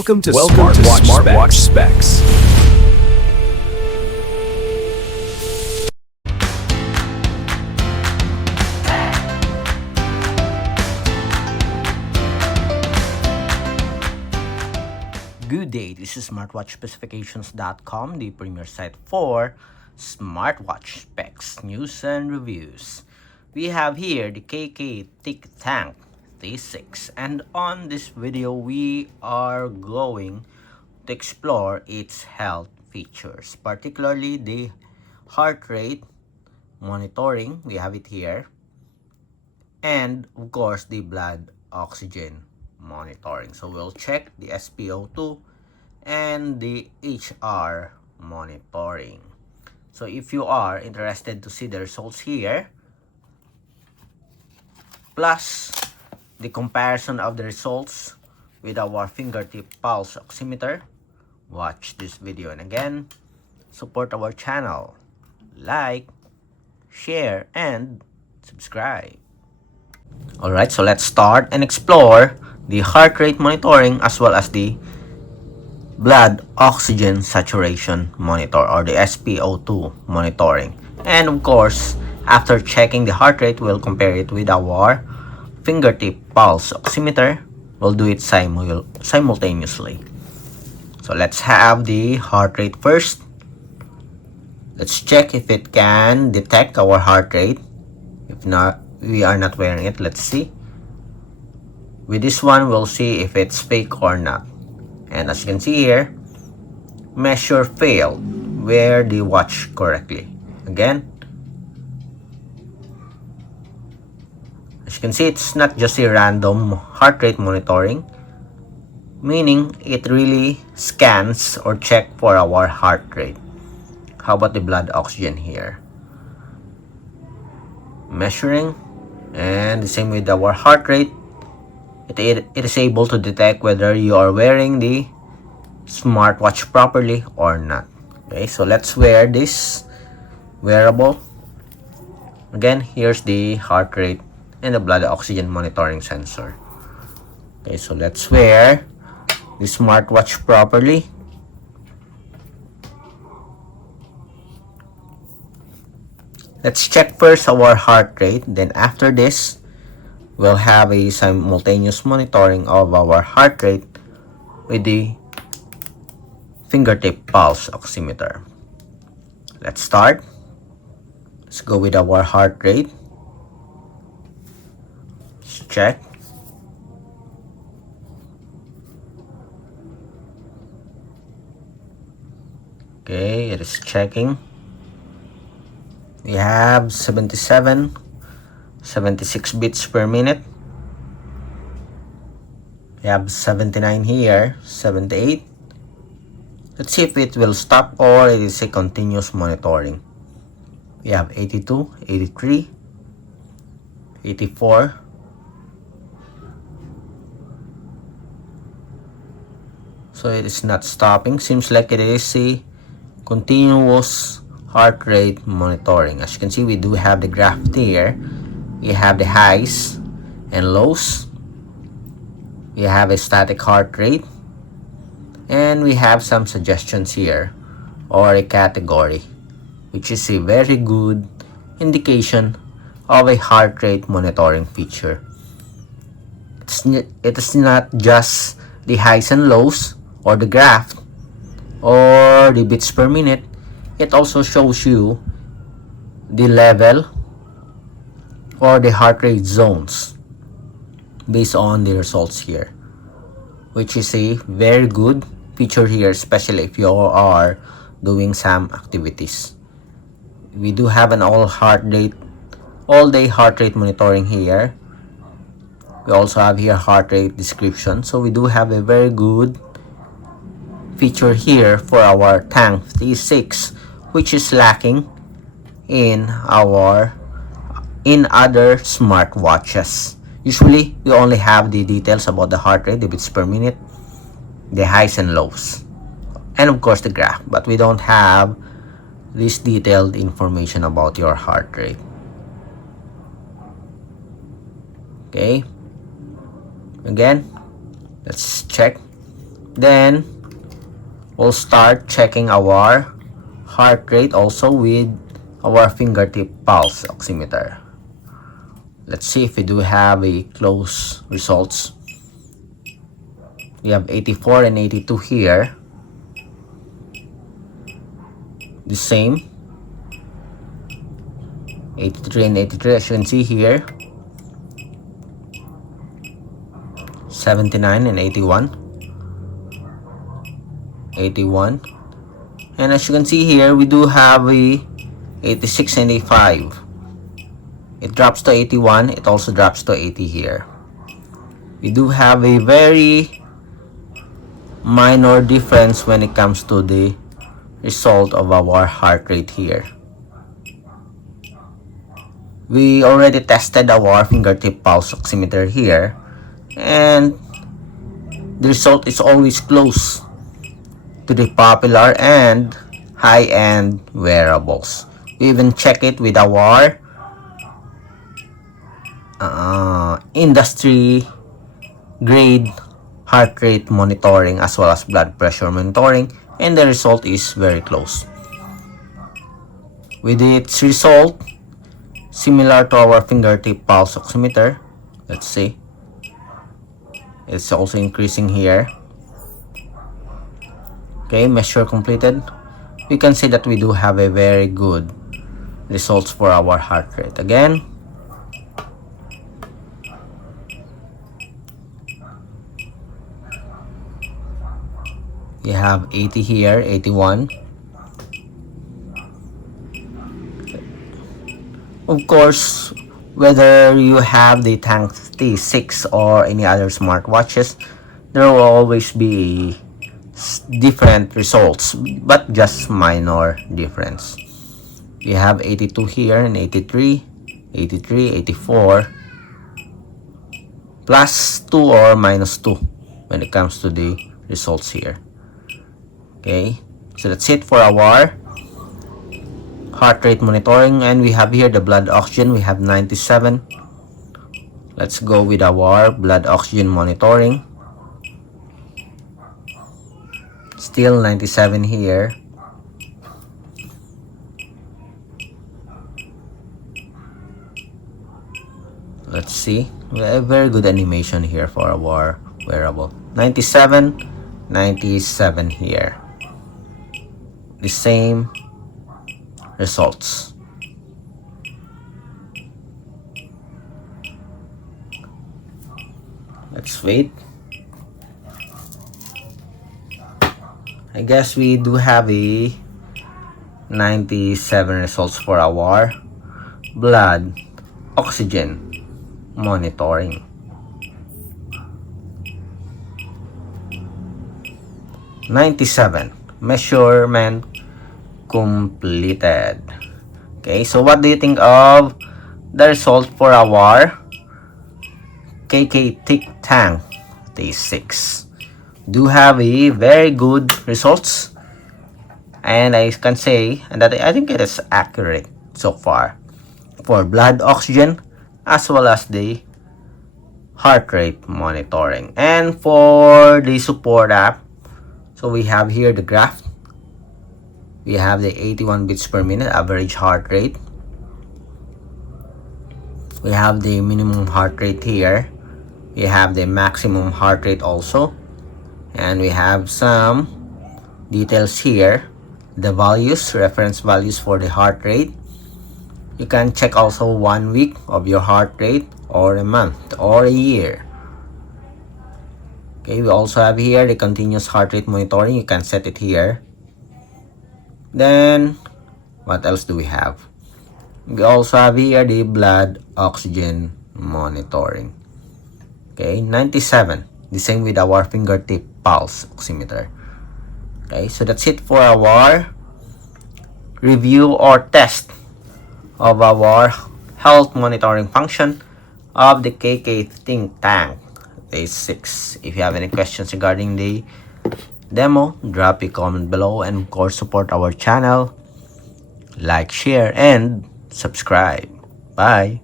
Welcome to Smartwatch Specs. Good day, this is smartwatchspecifications.com, the premier site for smartwatch specs, news and reviews. We have here the KKTICK Tank T6, and on this video we are going to explore its health features, particularly the heart rate monitoring. We have it here, and of course the blood oxygen monitoring. So we'll check the SpO2 and the HR monitoring. So if you are interested to see the results here, plus the comparison of the results with our fingertip pulse oximeter, watch this video. And again, support our channel, like, share, and subscribe. Alright, so let's start and explore the heart rate monitoring as well as the blood oxygen saturation monitor, or the SpO2 monitoring. And of course, after checking the heart rate, we'll compare it with our fingertip pulse oximeter. We'll do it simultaneously. So let's have the heart rate first. Let's check if it can detect our heart rate. If not, we are not wearing it. Let's see. With this one, we'll see if it's fake or not. And as you can see here, measure failed. Wear the watch correctly. Again, as you can see, it's not just a random heart rate monitoring, meaning it really scans or check for our heart rate. How about the blood oxygen here? Measuring, and the same with our heart rate. It is able to detect whether you are wearing the smartwatch properly or not. Okay, so let's wear this wearable. Again, here's the heart rate and the blood oxygen monitoring sensor. Okay, so let's wear the smartwatch properly. Let's check first our heart rate, then after this we'll have a simultaneous monitoring of our heart rate with the fingertip pulse oximeter. Let's start. Let's go with our heart rate. Let's check. Okay, it is checking. We have 76 beats per minute. We have 79 here, 78. Let's see if it will stop or it is a continuous monitoring. We have 82, 83, 84. So it is not stopping. Seems like it is a continuous heart rate monitoring. As you can see, we do have the graph here. We have the highs and lows. We have a static heart rate, and we have some suggestions here, or a category, which is a very good indication of a heart rate monitoring feature. It is not just the highs and lows or the graph or the beats per minute. It also shows you the level or the heart rate zones based on the results here, which is a very good feature here, especially if you are doing some activities. We do have an all day heart rate monitoring here. We also have here heart rate description. So we do have a very good feature here for our Tank T6, which is lacking in other smartwatches. Usually we only have the details about the heart rate, the beats per minute, the highs and lows, and of course the graph, but we don't have this detailed information about your heart rate. Okay, again, let's check Then we'll start checking our heart rate also with our fingertip pulse oximeter. Let's see if we do have a close results. We have 84 and 82 here. The same. 83 and 83 as you can see here. 79 and 81. 81. And as you can see here, we do have a 86 and 85. It drops to 81. It also drops to 80 here. We do have a very minor difference when it comes to the result of our heart rate here. We already tested our fingertip pulse oximeter here, and the result is always close to the popular and high-end wearables. We even check it with our industry grade heart rate monitoring as well as blood pressure monitoring, and the result is very close. With its result similar to our fingertip pulse oximeter, let's see, it's also increasing here. Okay, measure completed. We can see that we do have a very good results for our heart rate. Again, you have 80 here, 81. Of course, whether you have the Tank T6 or any other smartwatches, there will always be different results, but just minor difference. You have 82 here and 83, 83, 84, plus 2 or minus 2 when it comes to the results here. Okay, so that's it for our heart rate monitoring, and we have here the blood oxygen. We have 97. Let's go with our blood oxygen monitoring. Still 97 here. Let's see, we have very good animation here for our wearable. 97, 97 here. The same results. Let's wait. I guess we do have a 97 results for our blood oxygen monitoring. 97 measurement completed. Okay, so what do you think of the result for our KKTICK Tank T6? Do have a very good results, and I can say that I think it is accurate so far for blood oxygen as well as the heart rate monitoring. And for the support app, so we have here the graph. We have the 81 beats per minute average heart rate. We have the minimum heart rate here. We have the maximum heart rate also. And we have some details here. The values, reference values for the heart rate. You can check also 1 week of your heart rate, or a month, or a year. Okay, we also have here the continuous heart rate monitoring. You can set it here. Then, what else do we have? We also have here the blood oxygen monitoring. Okay, 97. The same with our fingertip pulse oximeter. Okay, so that's it for our review or test of our health monitoring function of the KKTICK Tank T6. If you have any questions regarding the demo, drop a comment below, and of course support our channel, like, share, and subscribe. Bye.